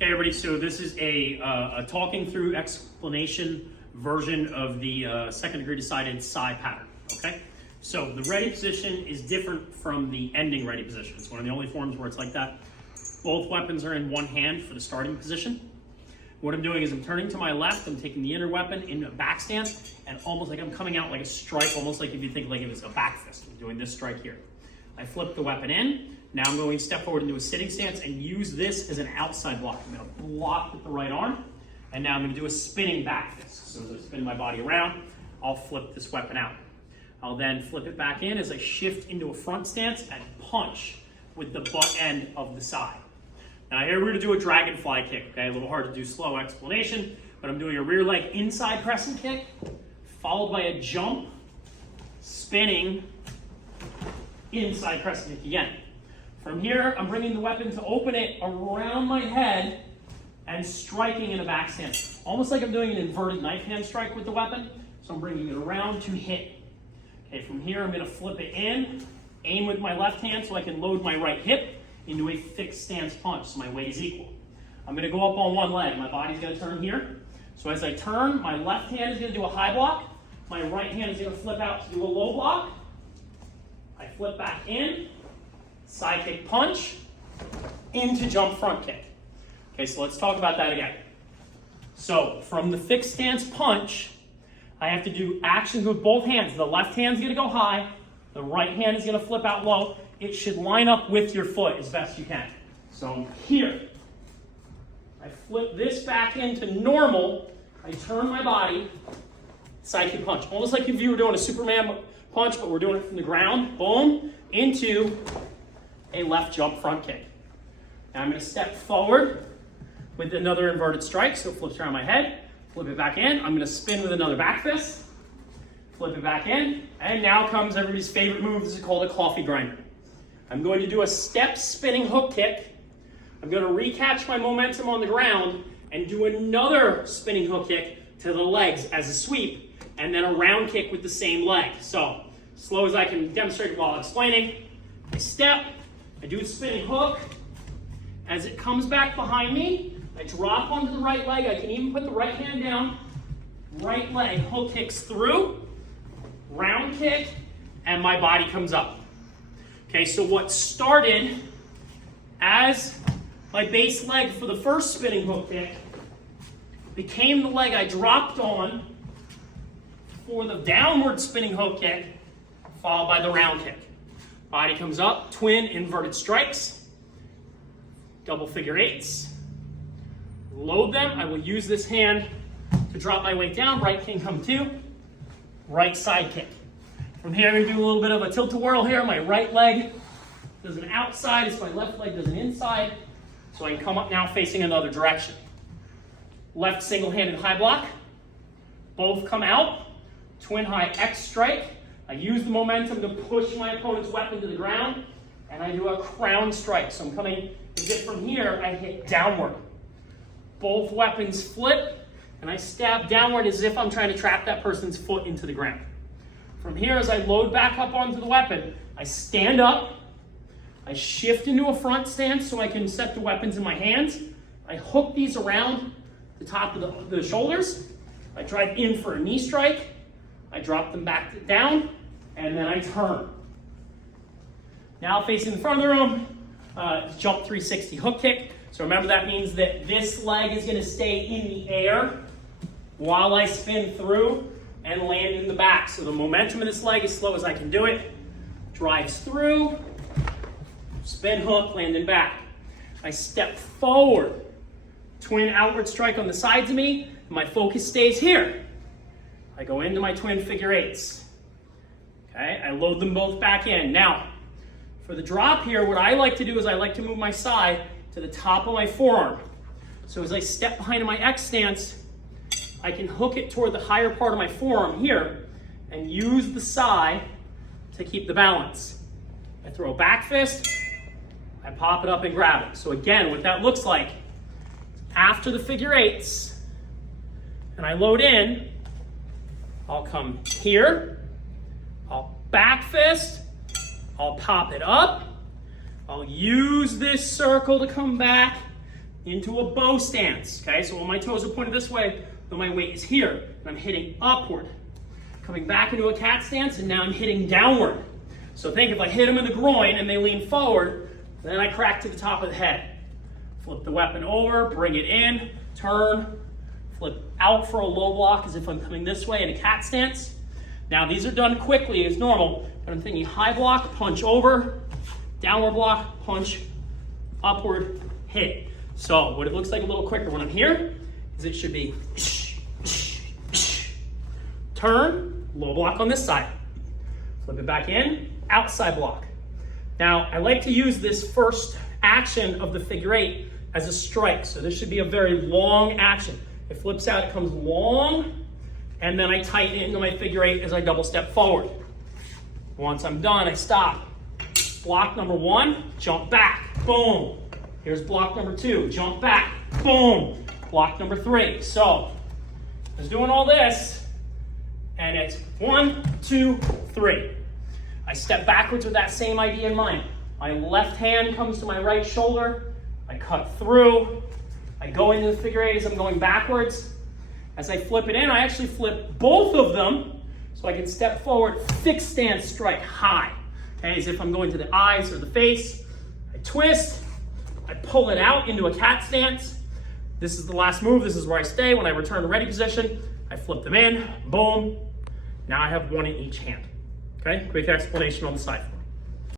Hey everybody, so this is a talking through explanation version of the second degree decided Sai pattern, okay? So the ready position is different from the ending ready position. It's one of the only forms where it's like that. Both weapons are in one hand for the starting position. What I'm doing is I'm turning to my left, I'm taking the inner weapon in a back stance, and almost like I'm coming out like a strike, almost like if you think like it was a back fist. I'm doing this strike here. I flip the weapon in. Now I'm going to step forward into a sitting stance and use this as an outside block. I'm going to block with the right arm, and now I'm going to do a spinning back fist. So as I spin my body around, I'll flip this weapon out. I'll then flip it back in as I shift into a front stance and punch with the butt end of the side. Now here we're going to do a dragonfly kick, okay? A little hard to do slow explanation, but I'm doing a rear leg inside crescent kick, followed by a jump, spinning, inside crescent kick again. From here, I'm bringing the weapon to open it around my head and striking in a back stance. Almost like I'm doing an inverted knife hand strike with the weapon, so I'm bringing it around to hit. Okay, from here, I'm going to flip it in, aim with my left hand so I can load my right hip into a fixed stance punch, so my weight is equal. I'm going to go up on one leg. My body's going to turn here. So as I turn, my left hand is going to do a high block. My right hand is going to flip out to do a low block. I flip back in, side kick punch, into jump front kick. Okay, so let's talk about that again. So from the fixed stance punch, I have to do actions with both hands. The left hand's going to go high. The right hand is going to flip out low. It should line up with your foot as best you can. So here, I flip this back into normal. I turn my body, side kick punch. Almost like if you were doing a Superman punch, but we're doing it from the ground. Boom, into a left jump front kick. Now I'm going to step forward with another inverted strike, so it flips around my head. Flip it back in. I'm going to spin with another back fist. Flip it back in. And now comes everybody's favorite move. This is called a coffee grinder. I'm going to do a step spinning hook kick. I'm going to recatch my momentum on the ground and do another spinning hook kick to the legs as a sweep, and then a round kick with the same leg. So, slow as I can demonstrate while explaining. I step, I do the spinning hook. As it comes back behind me, I drop onto the right leg. I can even put the right hand down. Right leg hook kicks through, round kick, and my body comes up. Okay, so what started as my base leg for the first spinning hook kick became the leg I dropped on for the downward spinning hook kick, followed by the round kick. Body comes up, twin inverted strikes, double figure eights. Load them. I will use this hand to drop my weight down. Right can come to, right side kick. From here, I'm going to do a little bit of a tilt-a-whirl here. My right leg does an outside as my left leg does an inside. So I can come up now facing another direction. Left single-handed high block. Both come out. Twin high X strike. I use the momentum to push my opponent's weapon to the ground. And I do a crown strike. So I'm coming, as if from here, I hit downward. Both weapons flip, and I stab downward as if I'm trying to trap that person's foot into the ground. From here, as I load back up onto the weapon, I stand up, I shift into a front stance so I can set the weapons in my hands. I hook these around the top of the shoulders. I drive in for a knee strike. I drop them back down, and then I turn. Now facing the front of the room, jump 360 hook kick. So remember that means that this leg is going to stay in the air while I spin through and land in the back. So the momentum of this leg, as slow as I can do it, drives through, spin hook, landing back. I step forward, twin outward strike on the sides of me, and my focus stays here. I go into my twin figure eights. Okay, I load them both back in. Now, for the drop here, what I like to do is I like to move my side to the top of my forearm. So as I step behind in my X stance, I can hook it toward the higher part of my forearm here and use the side to keep the balance. I throw a back fist, I pop it up and grab it. So again, what that looks like, after the figure eights, and I load in, I'll come here, I'll back fist, I'll pop it up, I'll use this circle to come back, into a bow stance, okay? So when my toes are pointed this way, but my weight is here, and I'm hitting upward. Coming back into a cat stance, and now I'm hitting downward. So think if I hit them in the groin and they lean forward, then I crack to the top of the head. Flip the weapon over, bring it in, turn, flip out for a low block as if I'm coming this way in a cat stance. Now these are done quickly as normal, but I'm thinking high block, punch over, downward block, punch, upward, hit. So what it looks like a little quicker when I'm here is it should be turn, low block on this side. Flip it back in, outside block. Now I like to use this first action of the figure eight as a strike. So this should be a very long action. It flips out, it comes long, and then I tighten it into my figure eight as I double step forward. Once I'm done, I stop. Block number one, jump back, boom. Here's block number two, jump back, boom. Block number three. So I was doing all this, and it's 1, 2, 3. I step backwards with that same idea in mind. My left hand comes to my right shoulder, I cut through, I go into the figure eight as I'm going backwards. As I flip it in, I actually flip both of them so I can step forward, fixed stance strike high. Okay, as if I'm going to the eyes or the face. I twist, I pull it out into a cat stance. This is the last move, this is where I stay. When I return to ready position, I flip them in, boom. Now I have one in each hand. Okay, quick explanation on the side.